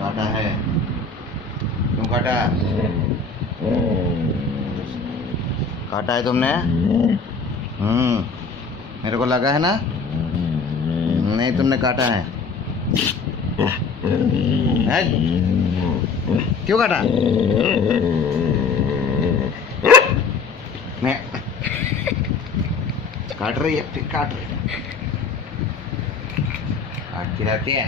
काटा है। क्यों काटा? काटा है तुमने? मेरे को लगा है ना? नहीं, तुमने काटा है। क्यों काटा? मैं काट रही है, फिर काट रही है, काटती रहती है।